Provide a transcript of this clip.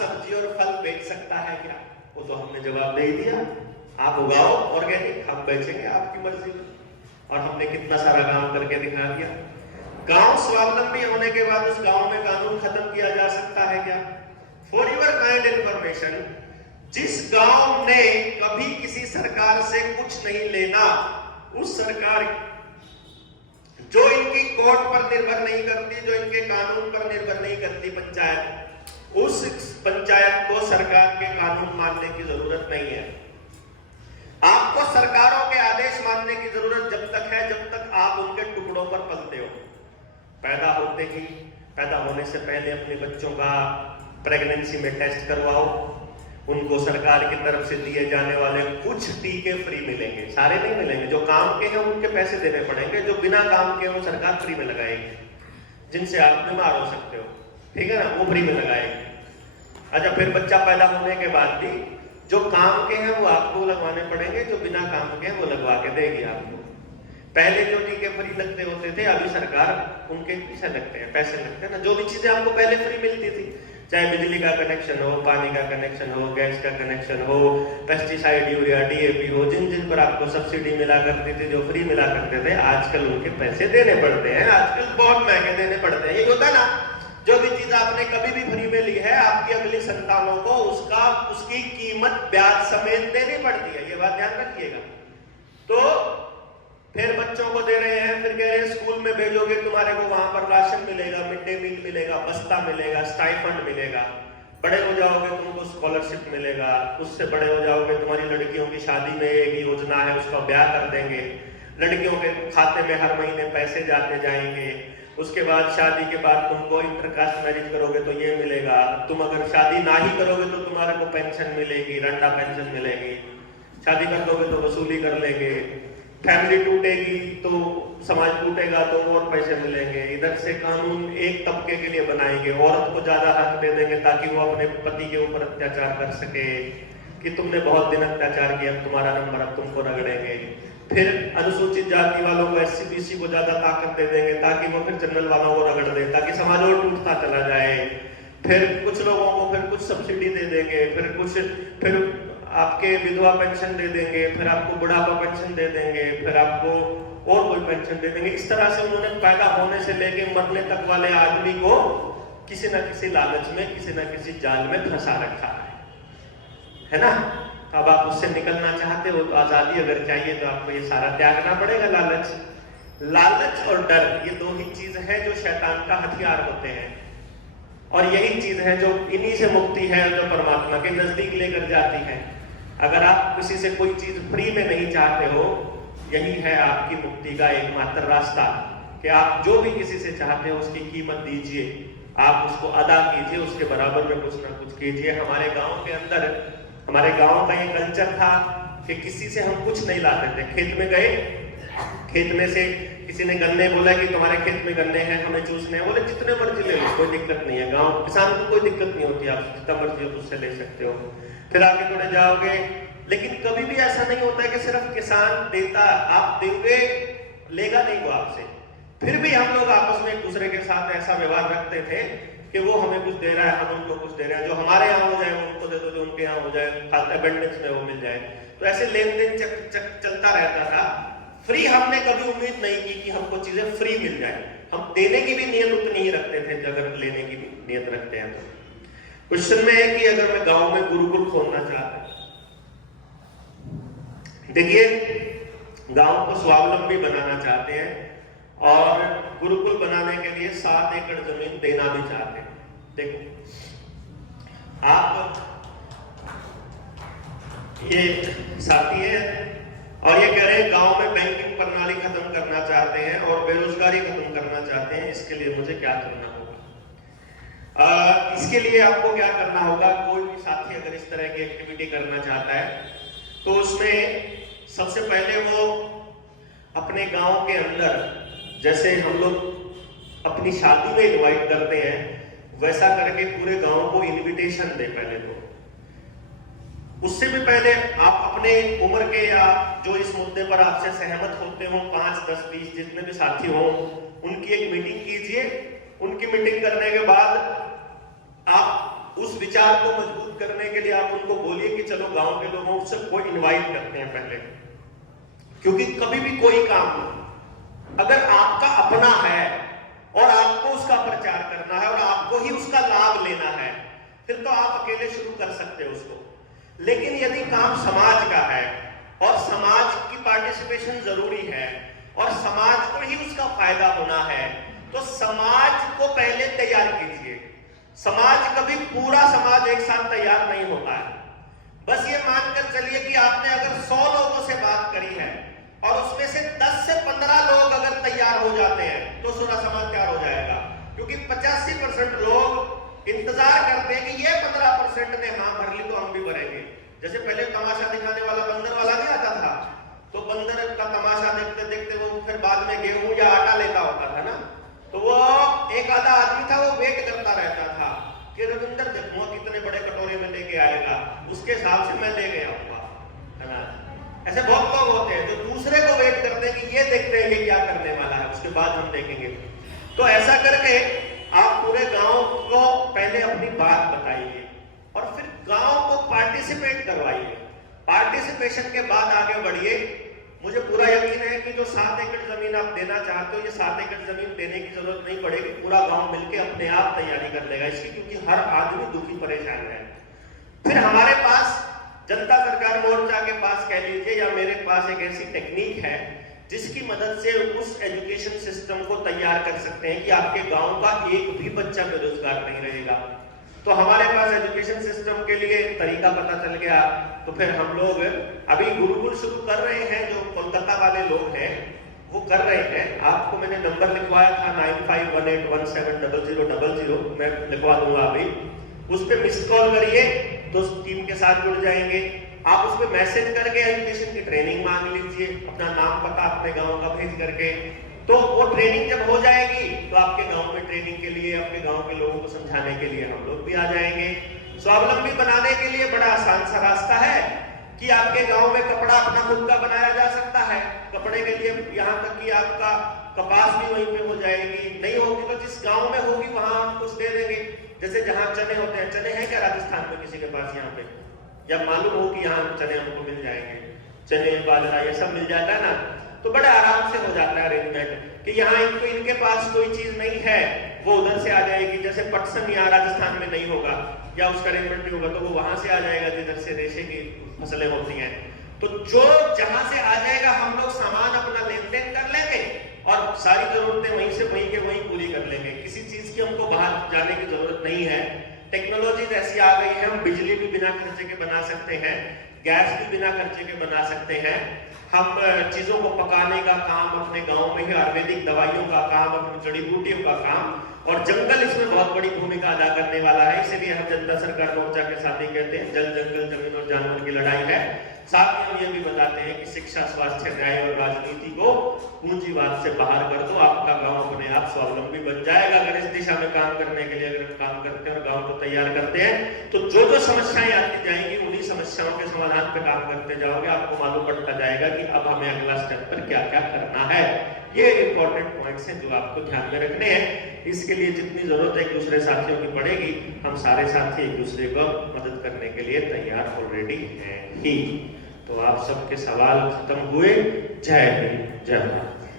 सब्जी और फल बेच सकता है क्या? वो तो हमने जवाब दे दिया, आप उगाओ ऑर्गेनिक, हम बेचेंगे आपकी मर्जी। और हमने कितना सारा काम करके दिखा दिया। गांव स्वावलंबी होने के बाद उस गांव में कानून खत्म किया जा सकता है क्या? फॉर योर काइंड इंफॉर्मेशन, जिस गांव ने कभी किसी सरकार से कुछ नहीं लेना, उस सरकार जो इनकी कोर्ट पर निर्भर नहीं करती, जो इनके कानून पर निर्भर नहीं करती पंचायत, उस पंचायत को सरकार के कानून मानने की जरूरत नहीं है। आपको सरकारों के आदेश मानने की जरूरत जब तक है जब तक आप उनके टुकड़ों पर पलते हो। पैदा होने से पहले अपने बच्चों का प्रेगनेंसी में टेस्ट करवाओ, उनको सरकार की तरफ से दिए जाने वाले कुछ टीके फ्री मिलेंगे, सारे नहीं मिलेंगे। जो काम के हैं उनके पैसे देने पड़ेंगे, जो बिना काम के वो सरकार फ्री में लगाएगी, जिनसे आप बीमार हो सकते हो, ठीक है ना, वो फ्री में लगाएगी। अच्छा, फिर बच्चा पैदा होने के बाद भी जो काम के हैं वो आपको लगवाने पड़ेंगे, जो बिना काम के हैं वो लगवा के देगी आपको। पहले जो टीके फ्री लगते होते थे, अभी सरकार उनके पैसे लगते हैं ना। जो भी चीजें आपको पहले फ्री मिलती थी, चाहे बिजली का कनेक्शन हो, पानी का कनेक्शन हो, गैस का कनेक्शन हो, पेस्टिसाइड, यूरिया, डीएपी हो, जिन पर आपको सब्सिडी मिला करती थी, जो फ्री मिला करते थे, आजकल उनके पैसे देने पड़ते हैं, आजकल बहुत महंगे देने पड़ते हैं। ये होता है ना, जो भी चीज आपने कभी भी फ्री में ली है, आपकी अगली संतानों को उसकी कीमत ब्याज समेत देनी पड़ती है, ये बात ध्यान रखिएगा। तो फिर बच्चों को दे रहे हैं, फिर कह रहे हैं स्कूल में भेजोगे तुम्हारे को वहां पर राशन मिलेगा, मिड डे मील मिलेगा, बस्ता मिलेगा, स्टाइफंड मिलेगा, बड़े हो जाओगे तुमको स्कॉलरशिप मिलेगा, उससे बड़े हो जाओगे तुम्हारी लड़कियों की शादी में एक योजना है उसका ब्याह कर देंगे, लड़कियों के खाते में हर महीने पैसे जाते जाएंगे, उसके बाद शादी के बाद तुमको इंटरकास्ट मैरिज करोगे तो ये मिलेगा, तुम अगर शादी ना ही करोगे तो तुम्हारे को पेंशन मिलेगी, रंडा पेंशन मिलेगी, शादी कर दोगे तो वसूली कर लेंगे, फैमिली टूटेगी तो समाज टूटेगा तो और पैसे मिलेंगे। इधर से कानून एक तबके के लिए बनाएंगे, औरत को ज्यादा हक दे देंगे ताकि वो अपने पति के ऊपर अत्याचार कर सके, कि तुमने बहुत दिन अत्याचार किया, अब तुम्हारा नंबर, अब तुमको रगड़ेंगे। फिर अनुसूचित जाति वालों को, SC/BC को ज्यादा ताकत दे देंगे ताकि वो फिर जनरल वालों को रगड़ दे, ताकि समाज और टूटता चला जाए। फिर कुछ लोगों को फिर कुछ सब्सिडी दे देंगे, फिर आपके विधवा पेंशन दे देंगे, फिर आपको बुढ़ापा पेंशन दे देंगे, फिर आपको और कोई पेंशन दे देंगे। इस तरह से उन्होंने पैदा होने से लेके मरने तक वाले आदमी को किसी न किसी लालच में, किसी न किसी जाल में फंसा रखा है ना। अब आप उससे निकलना चाहते हो तो आजादी अगर चाहिए तो आपको ये सारा त्यागना पड़ेगा। लालच और डर, ये दो ही चीज है जो शैतान का हथियार होते हैं, और यही चीज है जो इन्हीं से मुक्ति है, जो परमात्मा के नजदीक लेकर जाती है। अगर आप किसी से कोई चीज फ्री में नहीं चाहते हो, यही है आपकी मुक्ति का एकमात्र रास्ता, कि आप जो भी किसी से चाहते हो उसकी कीमत दीजिए, आप उसको अदा कीजिए, उसके बराबर में कुछ ना कुछ कीजिए। हमारे गांव के अंदर, हमारे गांव का ये कल्चर था कि किसी से हम कुछ नहीं लाते थे। खेत में गए, खेत में से किसी ने गन्ने बोला कि तुम्हारे खेत में गन्ने हैं, हमें चूसने हैं, बोले जितने मर्जी ले लो, कोई दिक्कत नहीं है। गांव किसान को कोई दिक्कत नहीं होती, आप जितना मर्जी हो उससे ले सकते हो। फिर आगे थोड़े जाओगे, लेकिन कभी भी ऐसा नहीं होता है कि सिर्फ किसान देता, आप देंगे, लेगा नहीं वो आपसे। फिर भी हम लोग आपस में एक दूसरे के साथ ऐसा व्यवहार रखते थे कि वो हमें कुछ दे रहा है, हम उनको कुछ दे रहे हैं, जो हमारे यहाँ हो जाए उनको दे दो, जो उनके यहाँ हो जाए अबंडेंस में वो मिल जाए। तो ऐसे लेन देन चलता रहता था। फ्री हमने कभी उम्मीद नहीं की कि हमको चीजें फ्री मिल जाए। हम देने की भी नियत उतनी ही रखते थे अगर लेने की भी नियत रखते हैं तो। क्वेश्चन में है कि अगर मैं गांव में गुरुकुल खोलना चाहता हूं, देखिए गांव को स्वावलंबी बनाना चाहते हैं और गुरुकुल बनाने के लिए 7 एकड़ जमीन देना भी चाहते हैं। देखो आप, ये साथी है और ये कह रहे हैं गांव में बैंकिंग प्रणाली खत्म करना चाहते हैं और बेरोजगारी खत्म करना चाहते हैं, इसके लिए मुझे क्या करना होगा? इसके लिए आपको क्या करना होगा, कोई भी साथी अगर इस तरह की एक्टिविटी करना चाहता है तो उसमें सबसे पहले वो अपने गांव के अंदर, जैसे हम लोग अपनी शादी में इनवाइट करते हैं, वैसा करके पूरे गांव को इनविटेशन दे पहले तो। उससे भी पहले आप अपने उम्र के या जो इस मुद्दे पर आपसे सहमत होते हो 5, 10, 20 जितने भी साथी हो, उनकी एक मीटिंग कीजिए। उनकी मीटिंग करने के बाद आप उस विचार को मजबूत करने के लिए आप उनको बोलिए कि चलो गांव के लोगों से कोई इनवाइट करते हैं पहले, क्योंकि कभी भी कोई काम अगर आपका अपना है और आपको उसका प्रचार करना है और आपको ही उसका लाभ लेना है, फिर तो आप अकेले शुरू कर सकते हो उसको। लेकिन यदि काम समाज का है और समाज की पार्टिसिपेशन जरूरी है और समाज को ही उसका फायदा होना है, तो समाज को पहले तैयार कीजिए। समाज कभी पूरा समाज एक साथ तैयार नहीं होता है। बस ये मानकर चलिए कि आपने अगर 100 लोगों से बात करी है और उसमें से 10 से 15 लोग अगर तैयार हो जाते हैं तो पूरा समाज तैयार हो जाएगा, क्योंकि 85% लोग इंतजार करते हैं कि ये 15% ने हाँ भर ली तो हम भी भरेंगे। जैसे पहले तमाशा दिखाने वाला बंदर वाला नहीं आता था, तो बंदर का तमाशा देखते देखते वो फिर बाद में गेहूं या आटा लेता होता था ना, तो वो एक आधा आदमी था, वो वेट करता रहता था कि रविंदर देखूंगा कितने बड़े कटोरे में लेके आएगा, उसके हिसाब से मैं ले गया हूँ, है ना। ऐसे बहुत लोग होते हैं जो दूसरे को वेट करते हैं कि ये देखते हैं ये क्या करने वाला है, उसके बाद हम देखेंगे। तो ऐसा करके आप पूरे गांव को पहले अपनी बात बताइए और फिर गांव को पार्टिसिपेट करवाइए। पार्टिसिपेशन के बाद आगे बढ़िए। मुझे पूरा यकीन है कि जो 7 एकड़ जमीन आप देना चाहते हो, ये 7 एकड़ जमीन देने की जरूरत नहीं पड़ेगी, पूरा गांव मिलके अपने आप तैयारी कर लेगा इसकी, क्योंकि हर आदमी दुखी परेशान है। फिर हमारे पास जनता सरकार मोर्चा के पास कह लीजिए या मेरे पास एक ऐसी टेक्निक है जिसकी मदद से उस एजुकेशन सिस्टम को तैयार कर सकते हैं कि आपके गांव का एक भी बच्चा बेरोजगार नहीं रहेगा। तो हमारे पास एजुकेशन सिस्टम के लिए तरीका पता चल गया, तो फिर हम लोग अभी गुरुकुल शुरू कर रहे हैं। जो कोलकाता वाले लोग हैं वो कर रहे हैं। आपको मैंने नंबर लिखवाया था 9518170000, मैं लिखवा दूंगा अभी। उस पर मिस्ड कॉल करिए तो टीम के साथ जुड़ जाएंगे। आप उस पर मैसेज करके एजुकेशन की ट्रेनिंग मांग लीजिए, अपना नाम पता अपने गांव का भेज करके। तो वो ट्रेनिंग जब हो जाएगी तो आपके गांव में ट्रेनिंग के लिए, अपने गांव के लोगों को समझाने के लिए हम लोग भी आ जाएंगे। स्वावलंबी बनाने के लिए बड़ा आसान सा रास्ता है कि आपके गांव में कपड़ा अपना खुद का बनाया जा सकता है। कपड़े के लिए यहाँ तक कि आपका कपास भी वहीं पे हो जाएगी, नहीं होगी तो जिस गांव में होगी वहां हम कुछ दे देंगे। जैसे जहां चने होते हैं, चने हैं क्या राजस्थान में किसी के पास यहाँ पे, या मालूम हो कि यहाँ चने हमको मिल जाएंगे, चने बाजरा ये सब मिल जाता है ना, तो बड़े आराम से हो जाता है अरेंजमेंट कि यहाँ इनके पास कोई चीज नहीं है वो उधर से आ जाएगी। जैसे पटसन यहाँ राजस्थान में नहीं होगा या उसका अरेंजमेंट नहीं होगा तो वो वहां से आ जाएगा जिधर से रेशे की फसलें होती हैं। तो जो जहां से आ जाएगा हम लोग सामान अपना लेन देन कर लेंगे और सारी जरूरतें वहीं से वहीं के वहीं पूरी कर लेंगे। किसी चीज की हमको बाहर जाने की जरूरत नहीं है। टेक्नोलॉजी ऐसी आ गई है, हम बिजली भी बिना खर्चे के बना सकते हैं, गैस भी बिना खर्चे के बना सकते हैं। हम चीजों को पकाने का काम अपने गांव में ही, आयुर्वेदिक दवाइयों का काम, अपनी जड़ी बूटियों का काम, और जंगल इसमें बहुत बड़ी भूमिका अदा करने वाला है। इसीलिए हम जनता सरकार मोर्चा के साथ ही कहते हैं जल जंगल जमीन और जानवर की लड़ाई है। साथ में हम ये भी बताते हैं कि शिक्षा, स्वास्थ्य, न्याय और राजनीति को पूंजीवाद से बाहर कर दो, आपका गांव अपने आप स्वावलंबी बन जाएगा। अगर इस दिशा में काम करने के लिए अगर हम काम करते हैं और गांव को तैयार करते हैं तो जो जो समस्याएं आती जाएंगी उन्हीं समस्याओं के समाधान पे काम करते जाओगे, आपको मालूम पड़ता जाएगा कि अब हमें अगला स्टेप पर क्या क्या करना है। ये इंपॉर्टेंट पॉइंट्स हैं जो आपको ध्यान में रखने हैं। इसके लिए जितनी जरूरत एक दूसरे साथियों की पड़ेगी, हम सारे साथी एक दूसरे को मदद करने के लिए तैयार ऑलरेडी हैं ही। तो आप सबके सवाल खत्म हुए। जय हिंद, जय भारत।